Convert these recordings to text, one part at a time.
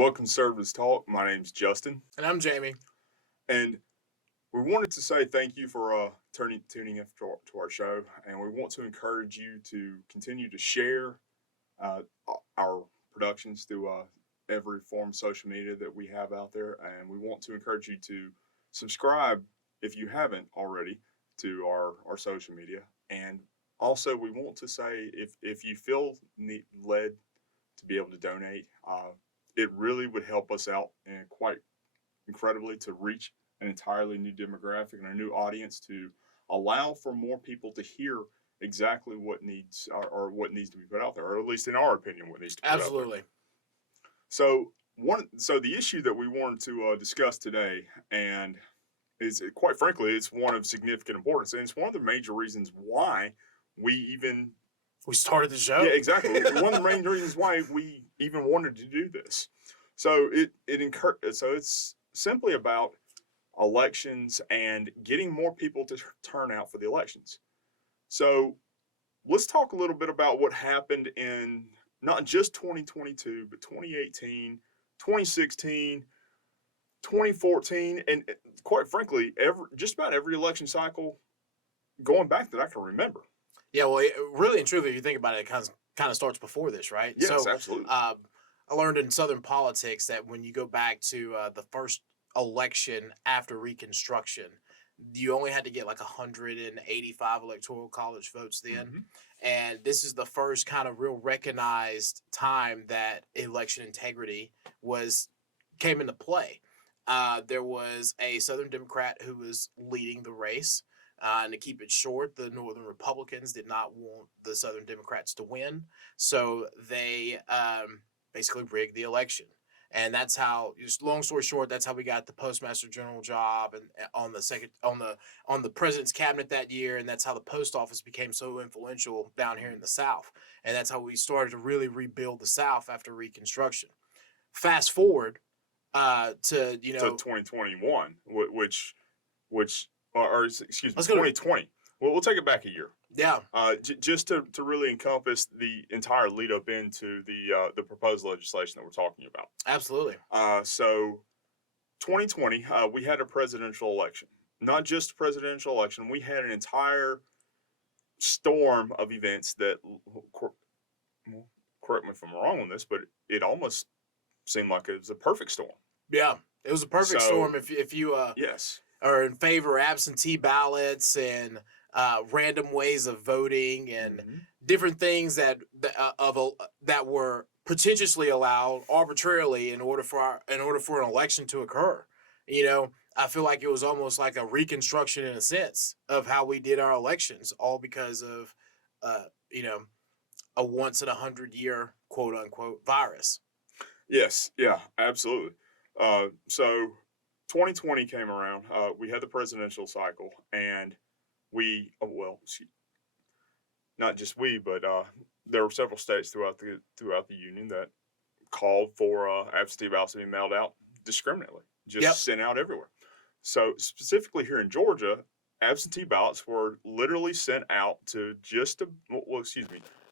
Welcome to Conservatives Talk. My name's Justin, And I'm Jamie. and we wanted to say thank you for tuning in to our show, and we want to encourage you to continue to share uh, our productions through every form of social media that we have out there, and we want to encourage you to subscribe if you haven't already to our social media, and also we want to say if you feel led to be able to donate. It really would help us out and quite incredibly to reach an entirely new demographic and a new audience to allow for more people to hear exactly what needs or what needs to be put out there, or at least in our opinion, what needs to be put out there. Absolutely. So the issue that we wanted to discuss today, and is quite frankly, it's one of significant importance, and it's one of the major reasons why we even We started the show. yeah, exactly. One of the main reasons why we even wanted to do this. So it's simply about elections and getting more people to turn out for the elections. So let's talk a little bit about what happened in not just 2022, but 2018, 2016, 2014, and quite frankly, just about every election cycle going back that I can remember. Yeah, well, really and truly, if you think about it, it kind of starts before this, right? Yes, absolutely. I learned in Southern politics that when you go back to the first election after Reconstruction, you only had to get like 185 electoral college votes then. Mhm. And this is the first kind of real recognized time that election integrity came into play. There was a Southern Democrat who was leading the race. And to keep it short, the Northern Republicans did not want the Southern Democrats to win, so they basically rigged the election. And that's how, just long story short, that's how we got the postmaster general job and on the president's cabinet that year, and that's how the post office became so influential down here in the South. And that's how we started to really rebuild the South after Reconstruction. Fast forward to to 2021, which or excuse me, Let's go to- 2020. Well, we'll take it back a year. yeah, Just to really encompass the entire lead up into the proposed legislation that we're talking about. absolutely. So 2020, we had a presidential election. Not just a presidential election, we had an entire storm of events that, correct me if I'm wrong on this, but it almost seemed like it was a perfect storm. Yeah, it was a perfect So- storm if you Yes. are in favor of absentee ballots and random ways of voting and Mhm. different things that were potentially allowed arbitrarily in order for an election to occur. I feel like it was almost like a reconstruction in a sense of how we did our elections, all because of uh, you know a once in 100 year quote unquote virus. Yes, yeah, absolutely. So 2020 came around. We had the presidential cycle, and not just we, but there were several states throughout the union that called for absentee ballots to be mailed out discriminately, just Yep. sent out everywhere. So specifically here in Georgia, absentee ballots were literally sent out to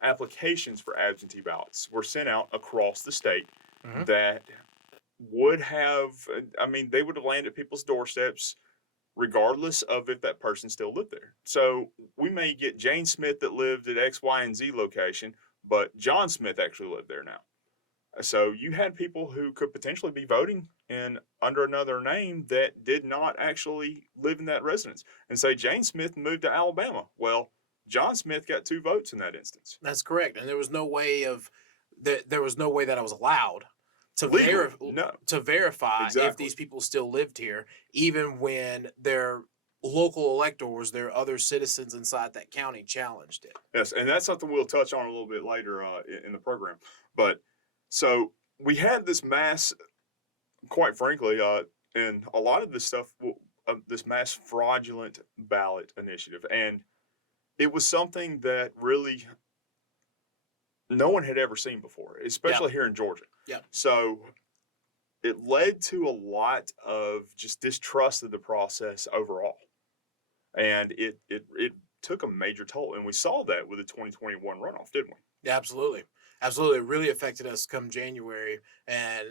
applications for absentee ballots were sent out across the state Mhm. that would have, I mean, they would have landed at people's doorsteps regardless of if that person still lived there. So we may get Jane Smith that lived at X, Y, and Z location, but John Smith actually lived there now. So you had people who could potentially be voting in under another name that did not actually live in that residence. And say Jane Smith moved to Alabama. Well, John Smith got 2 votes in that instance. That's correct, and there was no way that I was allowed to Legally, no. verify if Exactly. these people still lived here, even when their local electors, their other citizens inside that county, challenged it. Yes, and that's something we'll touch on a little bit later in the program. But so we had this mass, quite frankly, and a lot of this stuff, this mass fraudulent ballot initiative, and it was something that really no one had ever seen before, especially here in Georgia. Yeah. So it led to a lot of just distrust of the process overall, and it took a major toll, and we saw that with the 2021 runoff, didn't we? Yeah, absolutely. Absolutely, it really affected us come January, and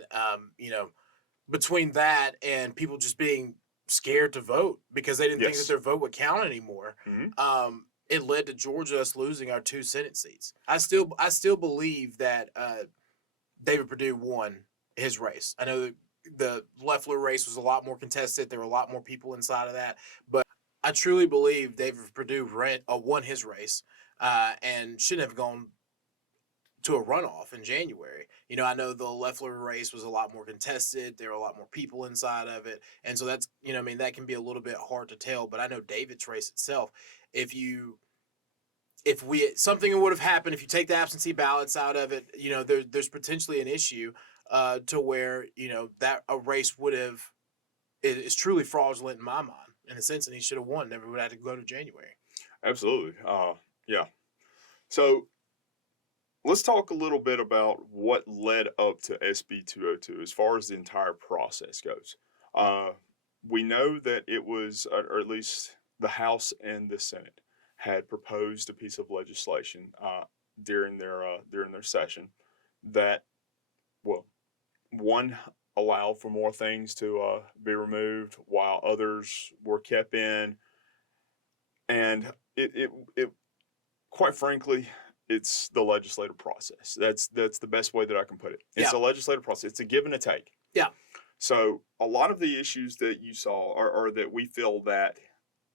between that and people just being scared to vote because they didn't think that Yes. their vote would count anymore. Hmm. It led to Georgia us losing our 2 Senate seats. I still believe that David Perdue won his race. I know the Loeffler race was a lot more contested. There were a lot more people inside of that, but I truly believe David Perdue won his race and shouldn't have gone to a runoff in January. I know the Loeffler race was a lot more contested. There were a lot more people inside of it. And so that's, that can be a little bit hard to tell. But I know David's race itself, if you, if we, something would have happened, if you take the absentee ballots out of it, there's potentially an issue to where, that a race would have, is truly fraudulent in my mind in a sense, and he should have won. Never would have had to go to January. Absolutely. Yeah. So let's talk a little bit about what led up to SB 202 as far as the entire process goes. Uh, we know that it was, or at least the House and the Senate had proposed a piece of legislation during their session that, well, one allowed for more things to be removed while others were kept in, and it quite frankly, it's the legislative process. That's the best way that I can put it. It's Yeah. a legislative process. It's a give and a take. Yeah. So a lot of the issues that you saw or that we feel that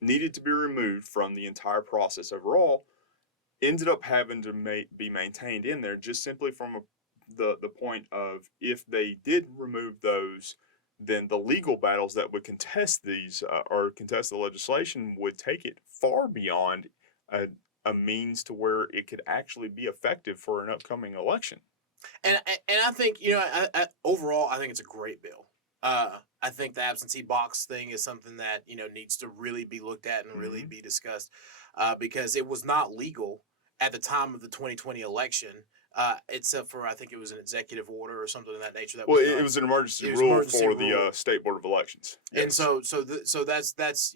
needed to be removed from the entire process overall ended up having to be maintained in there just simply from the point of if they did remove those, then the legal battles that would contest these or contest the legislation would take it far beyond a, a means to where it could actually be effective for an upcoming election. And I think overall I think it's a great bill. I think the absentee box thing is something that needs to really be looked at and really Mhm. be discussed because it was not legal at the time of the 2020 election, except for I think it was an executive order or something of that nature that Well, was it done. was an emergency It was rule emergency for the rule, State Board of Elections. and Yes. so that's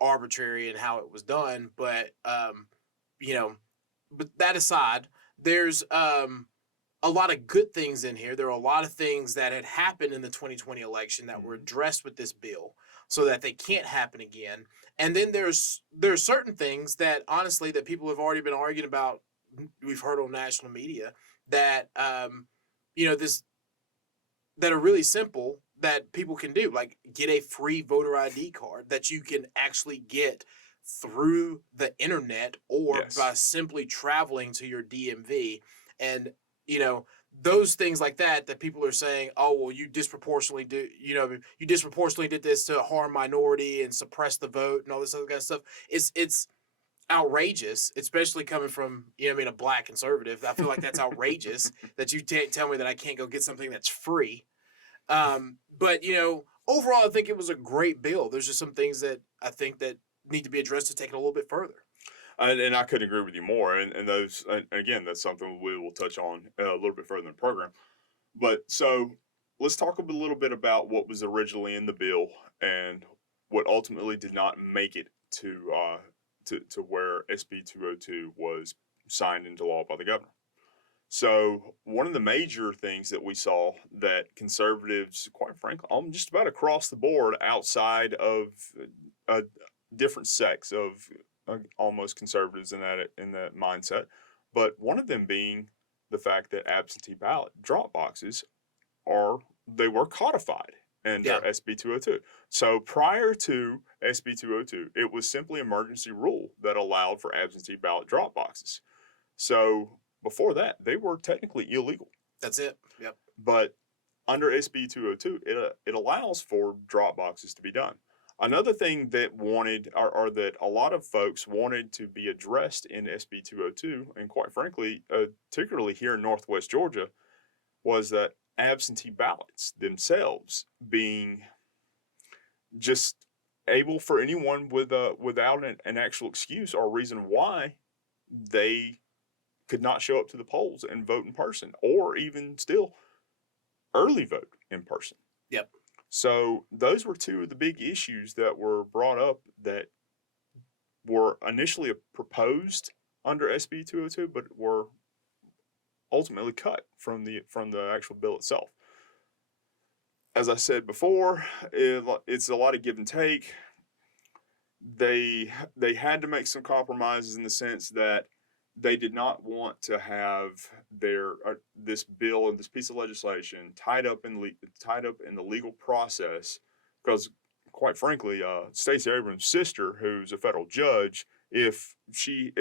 arbitrary in how it was done, but you know, but that aside, there's a lot of good things in here. There are a lot of things that had happened in the 2020 election that were Mhm. addressed with this bill so that they can't happen again. And then there's certain things that honestly that people have already been arguing about, we've heard on national media that this that are really simple that people can do, like get a free voter ID card that you can actually get through the internet or by Yes. simply traveling to your DMV. And, you know, those things like that people are saying, oh, well, you disproportionately did this to harm minority and suppress the vote and all this other kind of stuff. It's outrageous, especially coming from, a black conservative. I feel like that's outrageous that you tell me that I can't go get something that's free. But overall, I think it was a great bill. There's just some things that I think that need to be addressed to take it a little bit further. And I couldn't agree with you more. And those, and again, that's something we will touch on a little bit further in the program. But so let's talk a little bit about what was originally in the bill and what ultimately did not make it to where SB 202 was signed into law by the governor. So one of the major things that we saw that conservatives, quite frankly, just about across the board, outside of uh, different sects of almost conservatives in that mindset, but one of them being the fact that absentee ballot drop boxes they were codified Yeah, under SB 202. So prior to SB 202, it was simply emergency rule that allowed for absentee ballot drop boxes. So before that, they were technically illegal. that's it. Yep. But under SB 202, it allows for drop boxes to be done. Another thing that or that a lot of folks wanted to be addressed in SB 202, and quite frankly, particularly here in Northwest Georgia, was that absentee ballots themselves being just able for anyone without an actual excuse or reason why they could not show up to the polls and vote in person, or even still early vote in person. Yep. So those were two of the big issues that were brought up that were initially proposed under SB 202, but were ultimately cut from the actual bill itself. As I said before, it's a lot of give and take. They had to make some compromises in the sense that they did not want to have their this bill and this piece of legislation tied up in the legal process, because quite frankly, Stacey Abrams' sister, who's a federal judge, if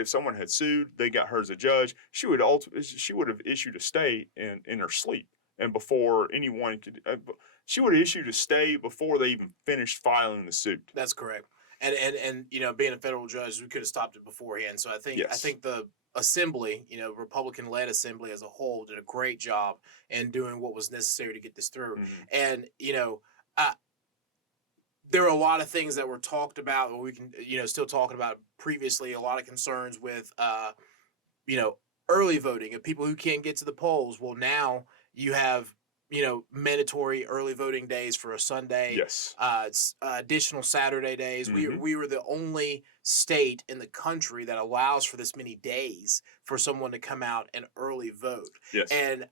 someone had sued, they got her as a judge, she would have issued a stay in her sleep, and before anyone could, she would have issued a stay before they even finished filing the suit. That's correct. And you know, being a federal judge, we could have stopped it beforehand. So I Yes. think the assembly, you know, Republican led assembly as a whole, did a great job in doing what was necessary to get this through. Mhm. And you know, there are a lot of things that were talked about, or we can, you know, still talking about previously. A lot of concerns with, you know, early voting of people who can't get to the polls. Well, now you have, you know, mandatory early voting days for a Sunday. Yes. Additional Saturday days. Mhm. We were the only state in the country that allows for this many days for someone to come out and early vote. Yes. And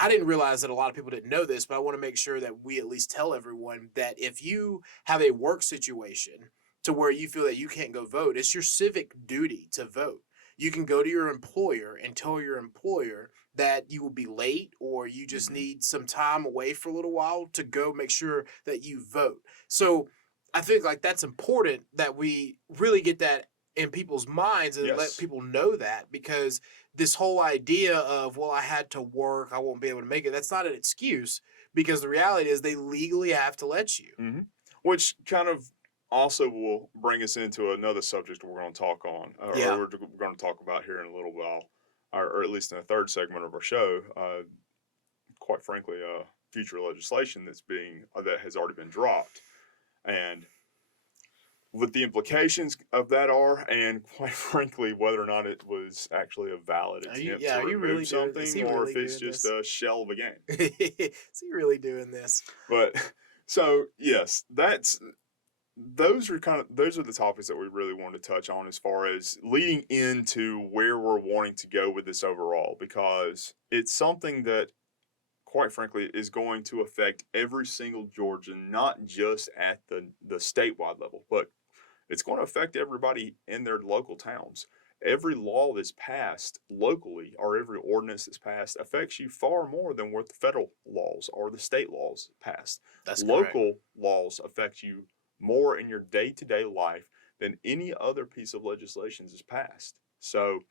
I didn't realize that a lot of people didn't know this, but I want to make sure that we at least tell everyone that if you have a work situation to where you feel that you can't go vote, it's your civic duty to vote. You can go to your employer and tell your employer that you will be late, or you just Mhm. need some time away for a little while to go make sure that you vote. So I think like that's important that we really get that in people's minds and let Yes. people know that, because this whole idea of, well, I had to work, I won't be able to make it, that's not an excuse, because the reality is they legally have to let you. Mm-hmm. Which kind of also will bring us into another subject we're going to talk on, Yeah. or we're going to talk about here in a little while, or at least in the third segment of our show. Quite frankly, future legislation that has already been dropped, and what the implications of that are, and quite frankly, whether or not it was actually a valid Are attempt you, to are you really remove doing, is something, he or really if it's doing just this? a shell of a game. Is he really doing this? But so yes, those are the topics that we really wanted to touch on as far as leading into where we're wanting to go with this overall, because it's something that quite frankly is going to affect every single Georgian, not just at the statewide level, but it's going to affect everybody in their local towns. Every law that's passed locally, or every ordinance that's passed, affects you far more than what the federal laws or the state laws passed. That's correct. Local laws affect you more in your day-to-day life than any other piece of legislation that's passed. So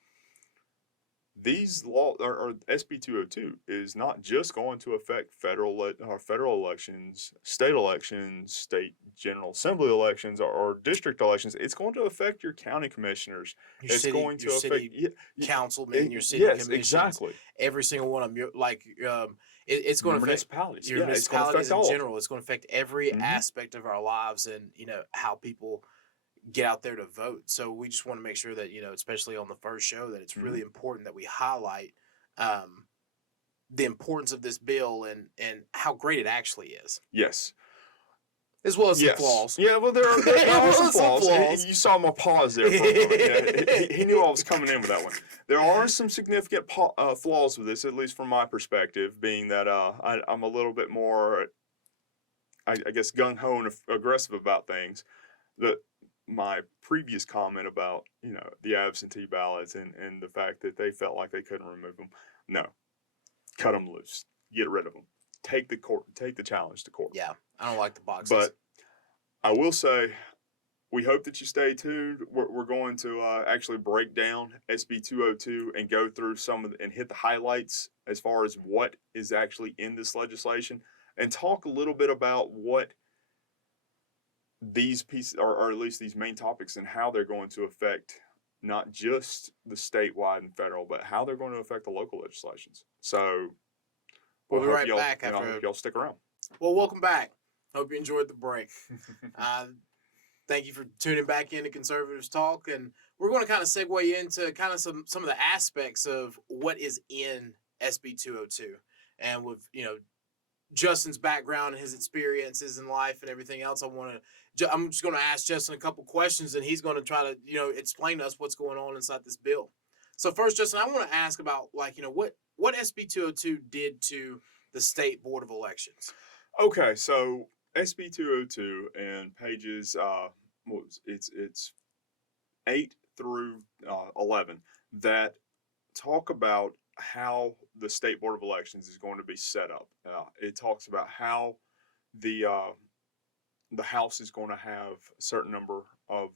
these or SB 202 is not just going to affect federal elections, state general assembly elections, or district elections. It's going to affect your county commissioners. It's going to affect councilmen, your city yes, commissions, exactly. every single one of them. It's going to affect Municipalities. your Yeah, it's going to municipalities affect in all of them. general. It's going to affect every Mhm. aspect of our lives, and you know how people get out there to vote. So we just want to make sure that, you know, especially on the first show, that it's really important that we highlight the importance of this bill and how great it actually is, Yes. as well as some Yes. flaws. Yeah, well, there are some Some flaws. flaws. You saw my pause there for a moment. Yeah, he knew I was coming in with that one. There are some significant flaws with this, at least from my perspective, being that I'm a little bit more, I guess, gung-ho and aggressive about things. My previous comment about, you know, the absentee ballots and the fact that they felt like they couldn't remove them. No, cut them loose. Get rid of them. Take the challenge to court. Yeah, I don't like the boxes. But I will say, we hope that you stay tuned. We're going to actually break down SB 202 and go through and hit the highlights as far as what is actually in this legislation, and talk a little bit about what these pieces, or at least these main topics, and how they're going to affect not just the statewide and federal, but how they're going to affect the local legislations. So we'll be right y'all, back I after. hope y'all stick around. Well, welcome back. Hope you enjoyed the break. Thank you for tuning back into Conservatives Talk, and we're going to kind of segue into kind of some of the aspects of what is in SB 202, and with, you know, Justin's background and his experiences in life and everything else. I'm just going to ask Justin a couple questions, and he's going to try to, you know, explain to us what's going on inside this bill. So first, Justin, I want to ask about what SB 202 did to the state board of elections. Okay, so SB 202 and pages it's 8 through 11 that talk about how the state board of elections is going to be set up. It talks about how the uh, the House is going to have a certain number of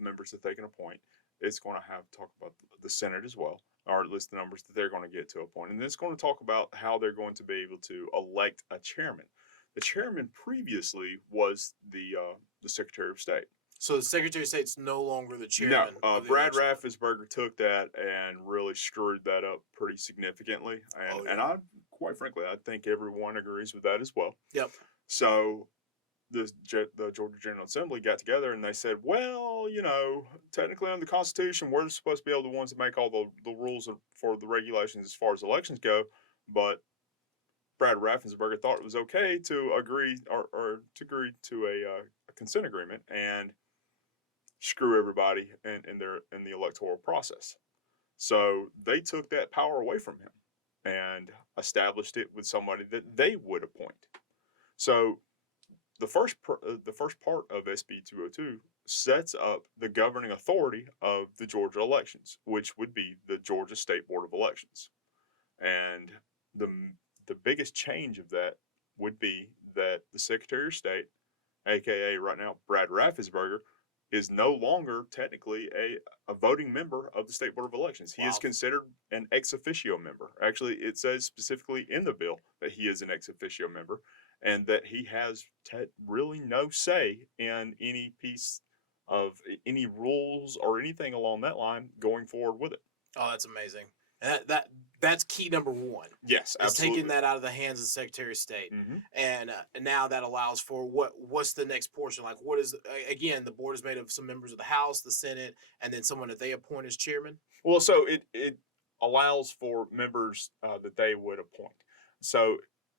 members that they can appoint. It's going to have talk about the Senate as well, or at least the numbers that they're going to get to appoint. And then it's going to talk about how they're going to be able to elect a chairman. The chairman previously was the Secretary of State. So the Secretary of State's no longer the No, chairman. Of the Brad election. Raffensperger took that and really screwed that up pretty significantly. And, Oh, yeah. and I, quite frankly, I think everyone agrees with that as well. Yep. So the Georgia General Assembly got together and they said, well, technically under the Constitution, we're supposed to be the ones that make all the rules for the regulations as far as elections go. But Brad Raffensperger thought it was okay to agree or to agree to a consent agreement and screw everybody in the electoral process. So they took that power away from him and established it with somebody that they would appoint. So the first part of SB 202 sets up the governing authority of the Georgia elections, which would be the Georgia State Board of Elections. And the biggest change of that would be that the Secretary of State, aka right now Brad Raffensperger, is no longer technically a voting member of the State Board of Elections. He is Wow. considered an ex officio member. Actually, it says specifically in the bill that he is an ex officio member and that he has really no say in any piece of any rules or anything along that line going forward with it. Oh, that's amazing. And that's key number one. Yes, Is absolutely. taking that out of the hands of the Secretary of State. Mhm. And now that allows for what's the next portion? Like, what is again? The board is made of some members of the House, the Senate, and then someone that they appoint as chairman. Well, so it allows for members that they would appoint. So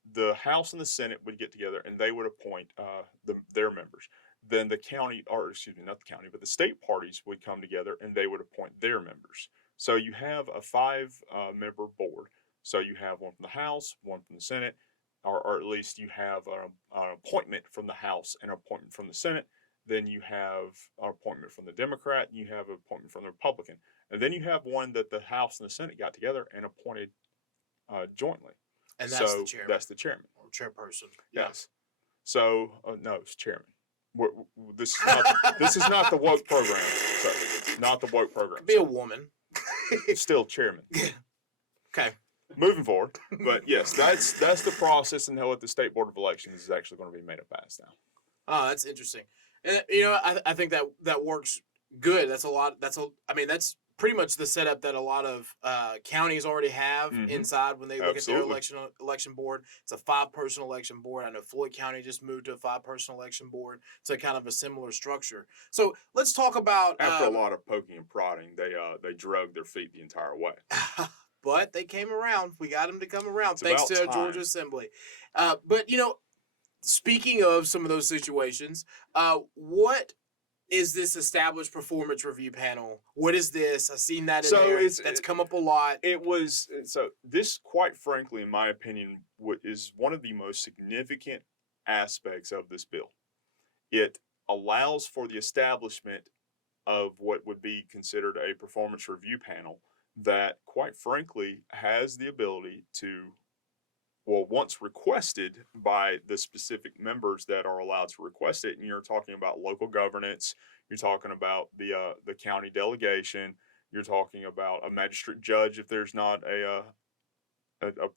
the House and the Senate would get together and they would appoint their members. Then the county, or excuse me, not the county, but the state parties would come together and they would appoint their members. So you have a 5-member board. So you have one from the House, one from the Senate, or at least you have an appointment from the House and an appointment from the Senate. Then you have an appointment from the Democrat, and you have an appointment from the Republican. And then you have one that the House and the Senate got together and appointed jointly. And that's so the chairman. That's the chairman. Or chairperson. Yeah. Yes. So no, it's chairman. This is not the woke program. So not the woke program. Be a woman. It's still chairman. Okay. Moving forward, but yes, that's the process and how what the State Board of Elections is actually going to be made up as now. Oh, that's interesting. And I think that works good. That's a lot. I mean, that's pretty much the setup that a lot of counties already have Mhm. inside when they look Absolutely. at their election board. It's a 5-person election board. I know Floyd County just moved to a 5-person election board. It's a kind of a similar structure. So let's talk about. After a lot of poking and prodding, they drug their feet the entire way. But they came around. We got them to come around It's thanks about to time. Georgia Assembly. But speaking of some of those situations, what is this established performance review panel? What is this? I've seen that in So there. it's- That's come up a lot. It was so this, quite frankly, in my opinion, is one of the most significant aspects of this bill. It allows for the establishment of what would be considered a performance review panel that, quite frankly, has the ability to, well, once requested by the specific members that are allowed to request it, and you're talking about local governance, you're talking about the county delegation, you're talking about a magistrate judge if there's not a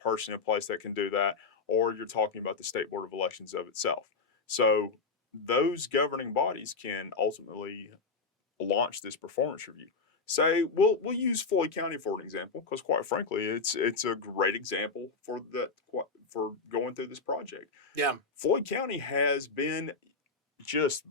person in place that can do that, or you're talking about the State Board of Elections of itself. So those governing bodies can ultimately launch this performance review. Say we'll use Floyd County for an example, because quite frankly, it's a great example for going through this project. Yeah. Floyd County has been just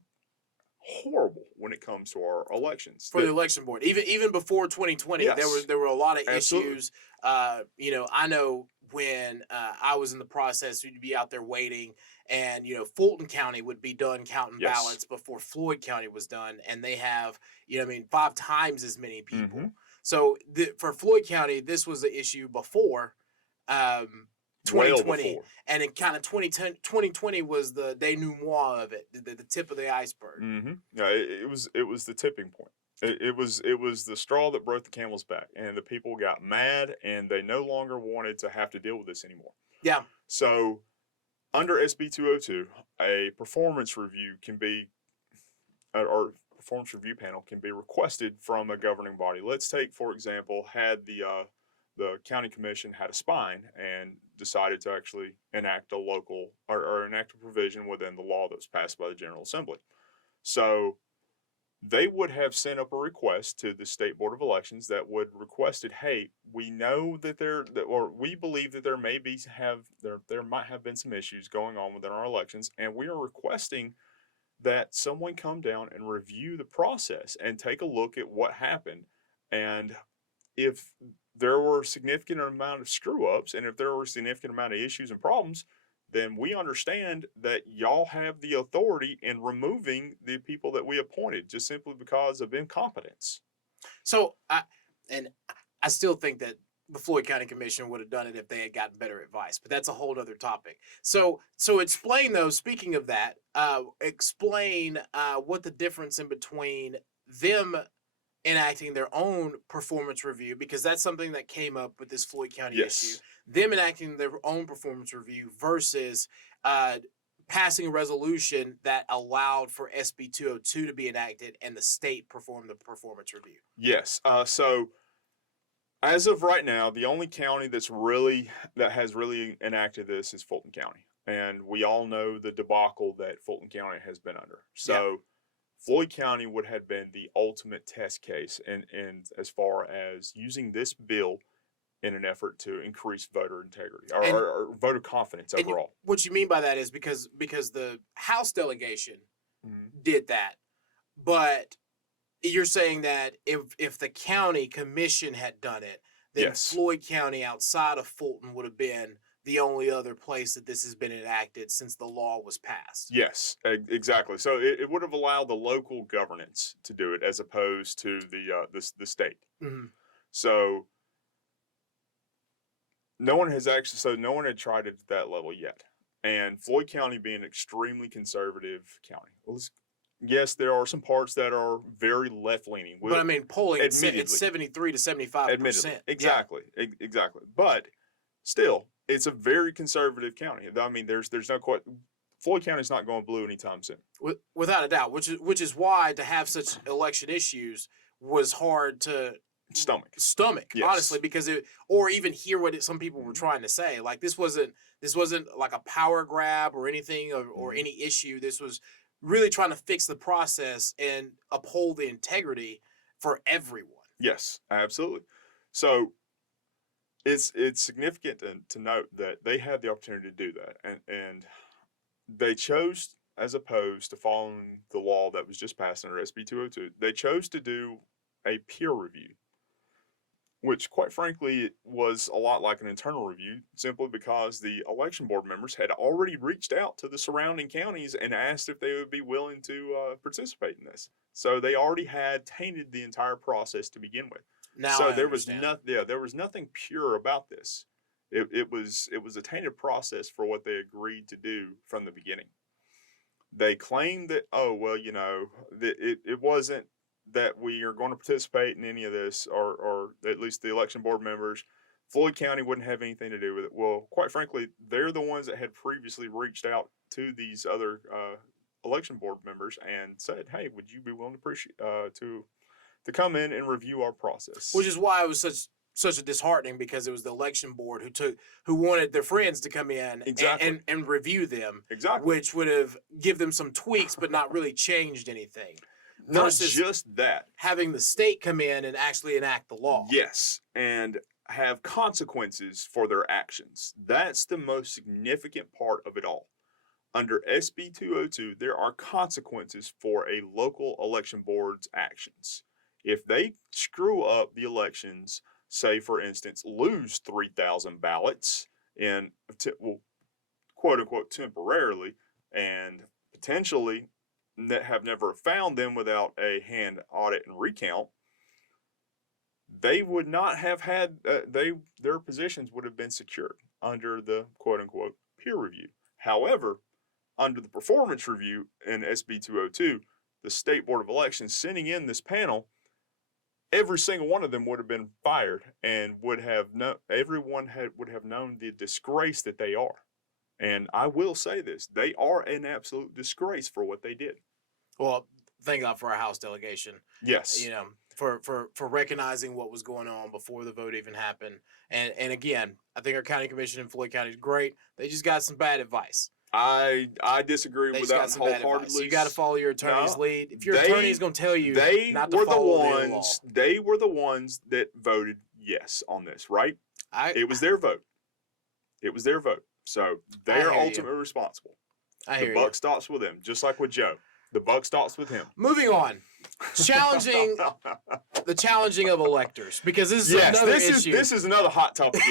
horrible when it comes to our elections. For the election board, even before 2020, Yes. there were a lot of Absolutely. issues. I know when I was in the process, we'd be out there waiting, and Fulton County would be done counting Yes. ballots before Floyd County was done, and they have 5 times as many people. Mhm. So for Floyd County, this was the issue before Well 2020, before. and in kind of 2020 was the denouement of it, the tip of the iceberg. Mm-hmm. Yeah, it was the tipping point. It was the straw that broke the camel's back, and the people got mad, and they no longer wanted to have to deal with this anymore. Yeah. So, under SB 202, a performance review can be, or performance review panel can be requested from a governing body. Let's take, for example, had the county commission had a spine and decided to actually enact a local or enact a provision within the law that was passed by the General Assembly. So they would have sent up a request to the State Board of Elections that would requested, hey, we know that or we believe that there might have been some issues going on within our elections, and we are requesting that someone come down and review the process and take a look at what happened. And if there were a significant amount of screw ups and if there were a significant amount of issues and problems, then we understand that y'all have the authority in removing the people that we appointed just simply because of incompetence. So I still think that the Floyd County Commission would have done it if they had gotten better advice, but that's a whole other topic. So explain though. Speaking of that, explain what the difference in between them enacting their own performance review, because that's something that came up with this Floyd County issue. Them enacting their own performance review versus passing a resolution that allowed for SB 202 to be enacted and the state perform the performance review. Yes. So as of right now, the only county that has really enacted this is Fulton County, and we all know the debacle that Fulton County has been under. So Floyd County would have been the ultimate test case, and as far as using this bill in an effort to increase voter integrity or voter confidence overall. What you mean by that is because the House delegation did that, but you're saying that if the county commission had done it, then Floyd County outside of Fulton would have been the only other place that this has been enacted since the law was passed. Yes, exactly. So it would have allowed the local governance to do it as opposed to the state. Mm-hmm. So no one had tried it at that level yet. And Floyd County being an extremely conservative county. Yes, there are some parts that are very left-leaning. But I mean, polling, it's 73 to 75%. Exactly, exactly. But still, it's a very conservative county. I mean, there's no question. Floyd County's not going blue anytime soon. Without a doubt, which is why to have such election issues was hard to stomach, yes. Honestly, because or even hear what some people were trying to say. Like this wasn't like a power grab or anything or any issue. This was really trying to fix the process and uphold the integrity for everyone. Yes, absolutely. So it's significant to note that they had the opportunity to do that, and they chose, as opposed to following the law that was just passed under SB 202, they chose to do a peer review, which quite frankly was a lot like an internal review, simply because the election board members had already reached out to the surrounding counties and asked if they would be willing to participate in this. So they already had tainted the entire process to begin with. Now there was nothing pure about this. It was a tainted process for what they agreed to do from the beginning. They claimed that, it wasn't that we are going to participate in any of this, or at least the election board members. Floyd County wouldn't have anything to do with it. Well, quite frankly, they're the ones that had previously reached out to these other election board members and said, "Hey, would you be willing to come in and review our process?" Which is why it was such a disheartening, because it was the election board who wanted their friends to come in and review them, which would have give them some tweaks but not really changed anything. Not just that, having the state come in and actually enact the law. Yes, and have consequences for their actions. That's the most significant part of it all. Under SB 202, there are consequences for a local election board's actions. If they screw up the elections, say for instance, lose 3,000 ballots in, quote unquote, temporarily, and potentially have never found them without a hand audit and recount, they would not have had their positions would have been secured under the quote unquote peer review. However, under the performance review in SB 202, the State Board of Elections sending in this panel, every single one of them would have been fired and would have would have known the disgrace that they are. And I will say this, they are an absolute disgrace for what they did. Well, thank God for our House delegation. Yes. You know, for recognizing what was going on before the vote even happened. And again, I think our county commission in Floyd County is great. They just got some bad advice. I disagree with that wholeheartedly. So you got to follow your attorney's lead. If your attorney is going to tell you they not to were follow the the law, ones. They were the ones that voted yes on this, right? It was their vote. It was their vote. So they are ultimately responsible. The buck stops with them, just like with Joe. The buck stops with him. Moving on, the challenging of electors, because this is another issue. This is another hot topic,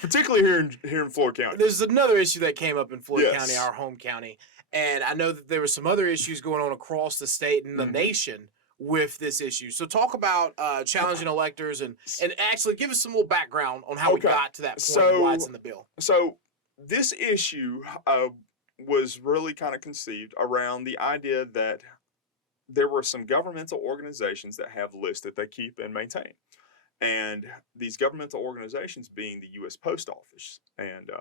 particularly here in Floyd County. There's another issue that came up in Floyd County, our home county, and I know that there were some other issues going on across the state and the nation with this issue. So talk about challenging electors and actually give us some little background on how we got to that point and why it's in the bill. So this issue was really kind of conceived around the idea that there were some governmental organizations that have lists that they keep and maintain. And these governmental organizations being the U.S. Post Office and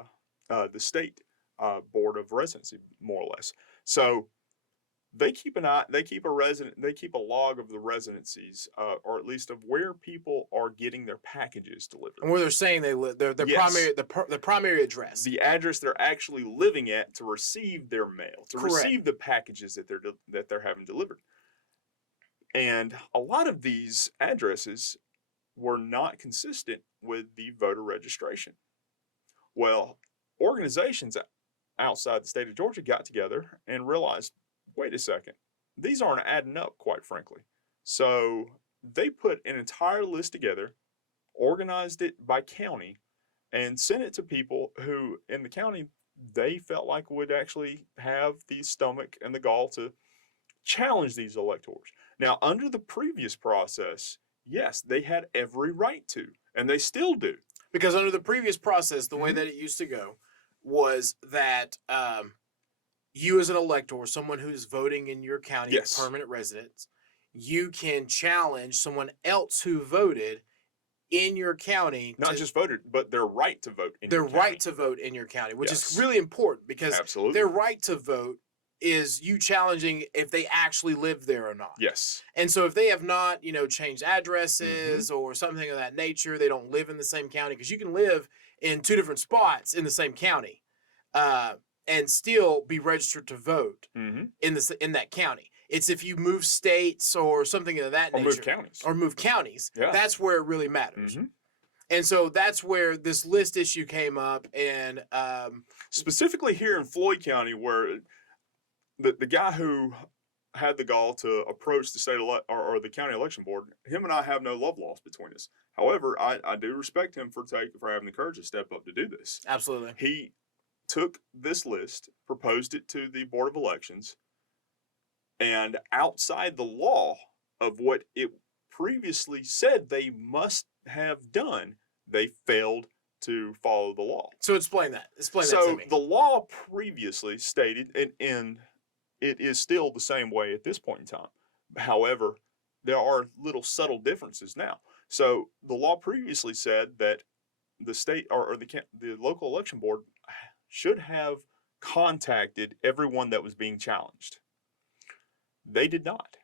the state board of residency, more or less. So they keep a log of the residencies, or at least of where people are getting their packages delivered. And where they're saying they live, their primary address. The address they're actually living at to receive their mail, to receive the packages that they're having delivered. And a lot of these addresses were not consistent with the voter registration. Well, organizations outside the state of Georgia got together and realized, wait a second, these aren't adding up, quite frankly. So they put an entire list together, organized it by county, and sent it to people who in the county they felt like would actually have the stomach and the gall to challenge these electors. Now, under the previous process, yes, they had every right to, and they still do. Because under the previous process, the way that it used to go was that you as an elector, someone who's voting in your county as permanent residents, you can challenge someone else who voted in your county. Not just voted, but their right to vote in your county. Their right to vote in your county, which is really important because their right to vote is you challenging if they actually live there or not. Yes. And so if they have not, changed addresses or something of that nature, they don't live in the same county, because you can live in two different spots in the same county and still be registered to vote in that county. It's if you move states or something of that nature. Or move counties. Yeah. That's where it really matters. And so that's where this list issue came up. And specifically here in Floyd County, where the guy who had the gall to approach the state or the county election board, him and I have no love lost between us. However, I do respect him for having the courage to step up to do this. Absolutely. He took this list, proposed it to the Board of Elections, and outside the law of what it previously said they must have done, they failed to follow the law. So explain that. Explain that to me. So the law previously stated, and it is still the same way at this point in time. However, there are little subtle differences now. So the law previously said that the state or the local election board should have contacted everyone that was being challenged. They did not.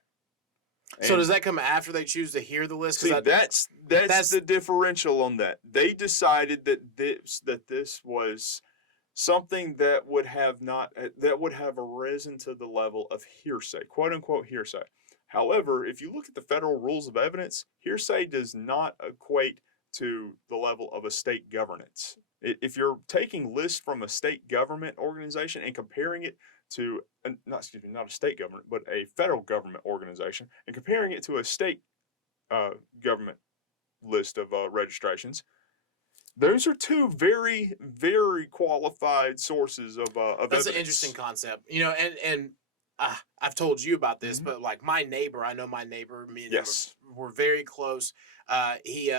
So does that come after they choose to hear the list? See, that's the differential on that. They decided that this was something that would have arisen to the level of hearsay, quote unquote hearsay. However, if you look at the federal rules of evidence, hearsay does not equate to the level of a state governance. If you're taking lists from a state government organization and comparing it to not a state government, but a federal government organization, and comparing it to a state government list of registrations, those are two very, very qualified sources of That's evidence. an interesting concept, and I've told you about this, Mhm. but like my neighbor, I know my neighbor. Me and Yes. him were very close. He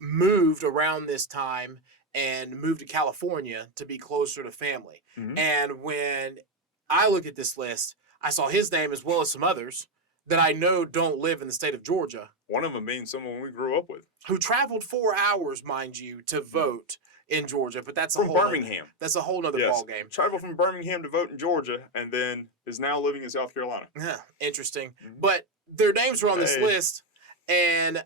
moved around this time and moved to California to be closer to family. Mhm. And when I looked at this list, I saw his name as well as some others that I know don't live in the state of Georgia, One of them being someone we grew up with who traveled 4 hours, mind you, to vote in Georgia. But that's a from whole nother, Birmingham. that's a whole nother Yes, ball game. traveled from Birmingham to vote in Georgia, and then is now living in South Carolina. Yeah, interesting. Mhm. But their names were on this Hey. list, and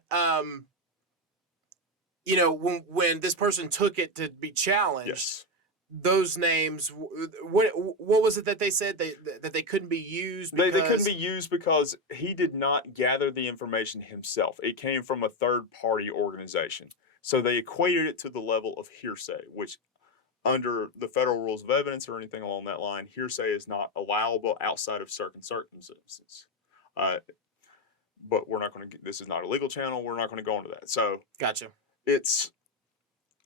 you know, when this person took it to be challenged, Yes. those names, what was it that they said that they couldn't be used They because couldn't be used because he did not gather the information himself. It came from a third party organization. So they equated it to the level of hearsay, which under the federal rules of evidence or anything along that line, hearsay is not allowable outside of certain circumstances. Uh, but we're not going to, this is not a legal channel. We're not going to go into that. So Gotcha. it's,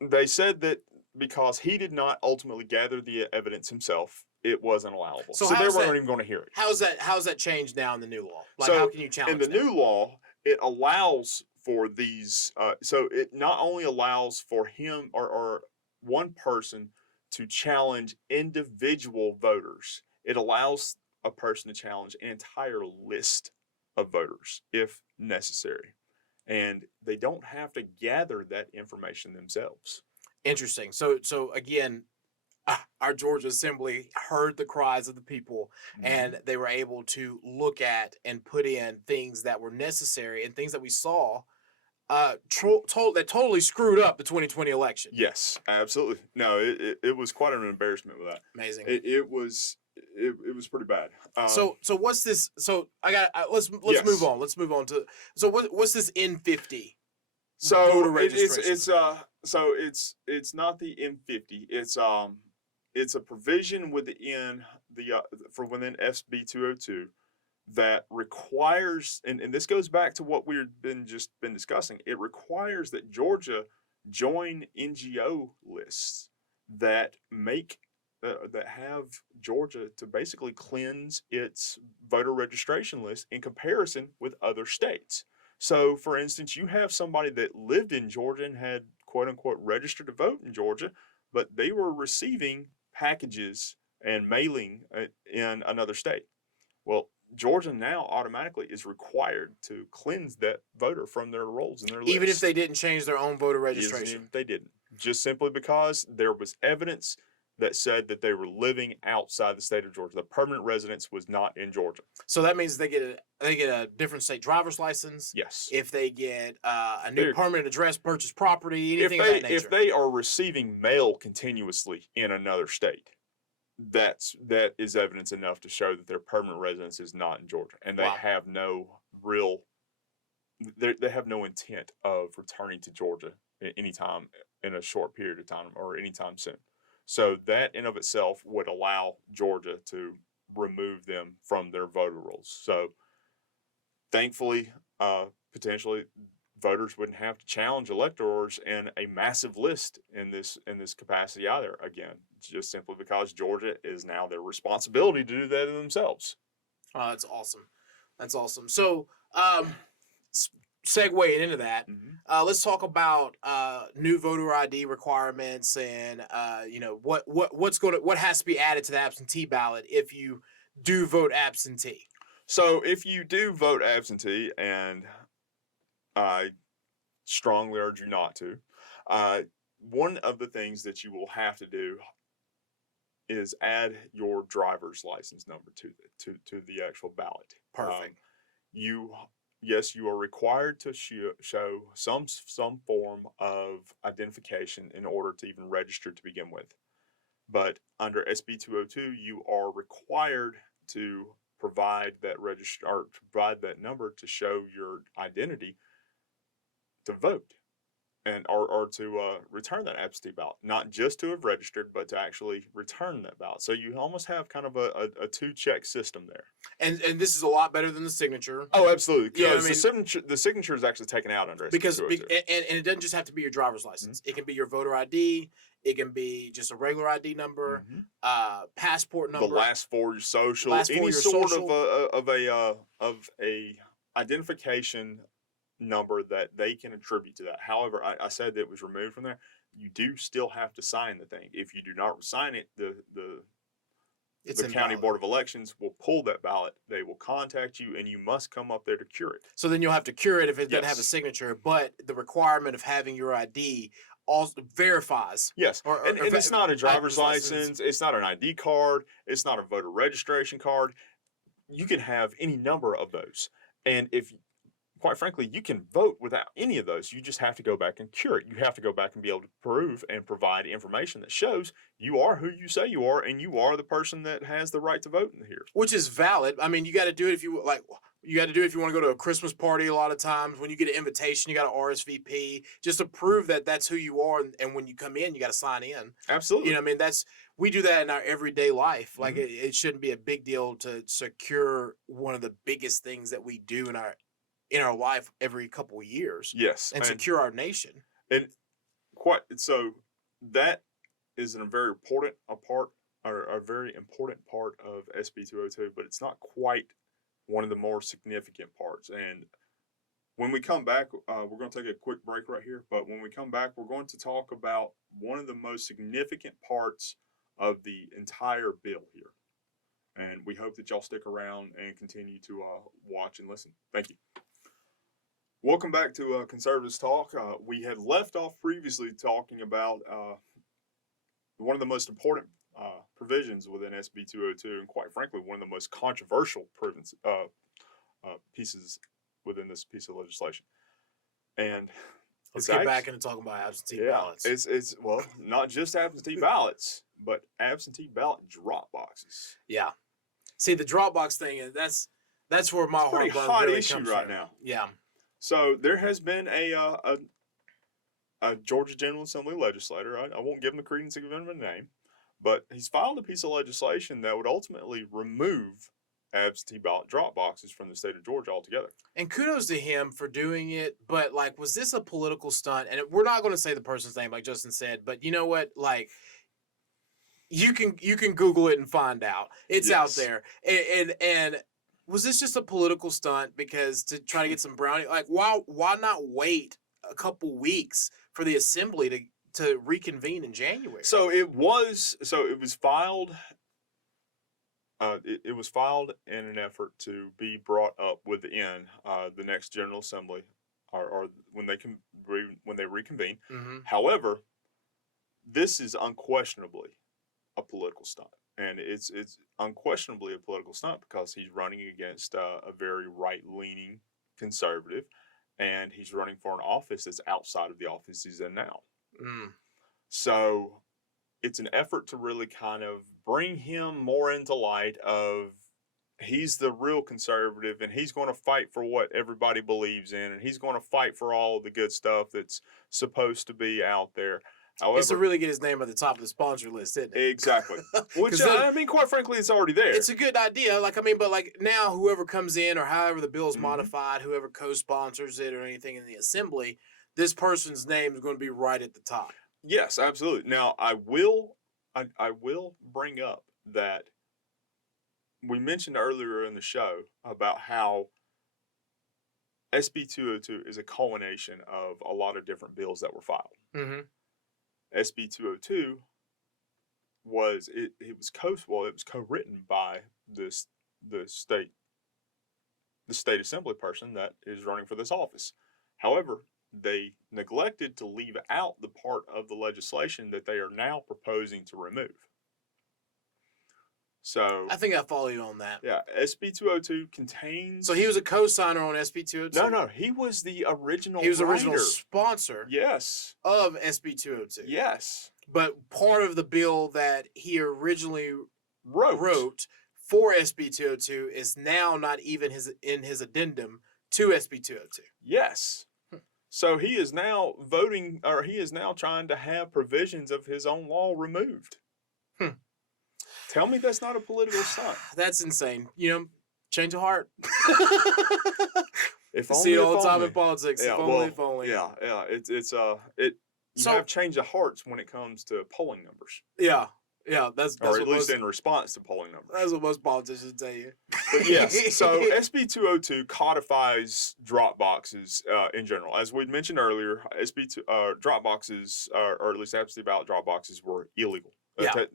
they said that because he did not ultimately gather the evidence himself, it wasn't allowable. So So they how's weren't that- even going to hear it. How's that changed now in the new law? Like, So, how can you challenge in the that? new law, it allows for these. So it not only allows for him or one person to challenge individual voters, it allows a person to challenge an entire list of voters if necessary. And they don't have to gather that information themselves. Interesting. So again, our Georgia Assembly heard the cries of the people, and they were able to look at and put in things that were necessary and things that we saw that totally screwed up the 2020 election. Yes, absolutely. No, it was quite an embarrassment with that. Amazing. It was pretty bad. So what's this? So let's Yes. move on. Let's move on to what's this N50? So voter it's registration. it's not the M50. It's a provision within the for within SB 202 that requires, and this goes back to what we've been discussing. It requires that Georgia join NGO lists that make that have Georgia to basically cleanse its voter registration list in comparison with other states. So, for instance, you have somebody that lived in Georgia and had quote unquote registered to vote in Georgia, but they were receiving packages and mailing in another state. Well, Georgia now automatically is required to cleanse that voter from their rolls in their list. Even if they didn't change their own voter Even registration. if they didn't. Just simply because there was evidence that said that they were living outside the state of Georgia. The permanent residence was not in Georgia. So that means they get a different state driver's license. Yes. If they get a new They're- permanent address, purchase property, anything of that nature. If they are receiving mail continuously in another state, that is evidence enough to show that their permanent residence is not in Georgia, and they Wow. have no real. They have no intent of returning to Georgia at any time in a short period of time or anytime soon. So that in of itself would allow Georgia to remove them from their voter rolls. So thankfully, potentially voters wouldn't have to challenge electors in a massive list in this capacity either again, just simply because Georgia is now their responsibility to do that themselves. Oh, that's awesome. That's awesome. So, segueing into that, let's talk about new voter ID requirements and what has to be added to the absentee ballot if you do vote absentee. So if you do vote absentee, and I strongly urge you not to, one of the things that you will have to do is add your driver's license number to the actual ballot. Perfect. You are required to show some form of identification in order to even register to begin with. But under SB 202, you are required to provide that number to show your identity to vote. or to return that absentee ballot, not just to have registered, but to actually return that ballot. So you almost have kind of a two-check system there. And this is a lot better than the signature. Oh, absolutely. Yeah, I Because the signature is actually taken out under Because SB 202. and it doesn't just have to be your driver's license. Mm-hmm. It can be your voter ID. It can be just a regular ID number, passport number. The last four your social, Last four any your sort social. of a identification number that they can attribute to that. However, I said that it was removed from there. You do still have to sign the thing. If you do not sign it, the County invalid. Board of Elections will pull that ballot. They will contact you, and you must come up there to cure it. So then you'll have to cure it if it doesn't have a Yes. signature. But the requirement of having your ID also verifies. Yes, Or and it's not a driver's driver's license. license. It's not an ID card. It's not a voter registration card. You can have any number of those, and if quite frankly, you can vote without any of those. You just have to go back and cure it. You have to go back and be able to prove and provide information that shows you are who you say you are, and you are the person that has the right to vote in here. Which is valid. I mean, you got to do it if you like. You got to do it if you want to go to a Christmas party. A lot of times, when you get an invitation, you got to RSVP just to prove that that's who you are. And when you come in, you got to sign in. Absolutely. You know, what I mean, we do that in our everyday life. Like it shouldn't be a big deal to secure one of the biggest things that we do in our life every couple of years. Yes, and secure our nation. And so that is a very important part of SB 202, but it's not quite one of the more significant parts. And when we come back, we're going to take a quick break right here. But when we come back, we're going to talk about one of the most significant parts of the entire bill here. And we hope that y'all stick around and continue to watch and listen. Thank you. Welcome back to Conservatives Talk. We had left off previously talking about one of the most important provisions within SB 202, and quite frankly, one of the most controversial pieces within this piece of legislation. And Let's get back into talking about absentee ballots. It's well, not just absentee ballots, but absentee ballot drop boxes. Yeah. See, the drop box thing, that's where my it's a pretty heartburn hot really issue comes right from. now. Yeah. So there has been a Georgia General Assembly legislator. I won't give him the credence of giving him a name, but he's filed a piece of legislation that would ultimately remove absentee ballot drop boxes from the state of Georgia altogether. And kudos to him for doing it, but like, was this a political stunt? And we're not going to say the person's name, like Justin said, but you know what? Like, you can Google it and find out. It's out there. And was this just a political stunt because to try to get some brownie? Like, why not wait a couple weeks for the assembly to reconvene in January? So it was filed. It was filed in an effort to be brought up within the next General Assembly, or when they reconvene. Mm-hmm. However, this is unquestionably a political stunt, and it's unquestionably a political stunt because he's running against a very right-leaning conservative, and he's running for an office that's outside of the office he's in now. So it's an effort to really kind of bring him more into light of he's the real conservative, and he's going to fight for what everybody believes in, and he's going to fight for all the good stuff that's supposed to be out there. However, it's to really get his name at the top of the sponsor list, isn't it? Exactly. Which, I mean, quite frankly, it's already there. It's a good idea. Like, I mean, but like now whoever comes in or however the bill is Mhm. modified, whoever co-sponsors it or anything in the assembly, this person's name is going to be right at the top. Yes, absolutely. Now, I will bring up that we mentioned earlier in the show about how SB 202 is a culmination of a lot of different bills that were filed. Mm-hmm. SB 202 was co-written by the state assembly person that is running for this office. However, they neglected to leave out the part of the legislation that they are now proposing to remove. So I think I follow you on that. yeah, SB 202 contains. So he was a co-signer on SB 202. No, he was the original. He was the original writer. sponsor. Yes. Of SB 202. Yes. But part of the bill that he originally wrote for SB 202 is now not even in his addendum to SB 202. Yes. So he is now voting, or he is now trying to have provisions of his own law removed. Hmm. Tell me that's not a political stunt. That's insane. Change of heart. If You only, see it if all the time only. in politics. Yeah, If well, only, if only. yeah. You So have change of hearts when it comes to polling numbers, yeah, that's or what at least most in response to polling numbers. that's what most politicians tell you. But yes, so SB 202 codifies drop boxes in general. As we mentioned earlier, drop boxes, or at least absentee ballot drop boxes, were illegal. Yeah.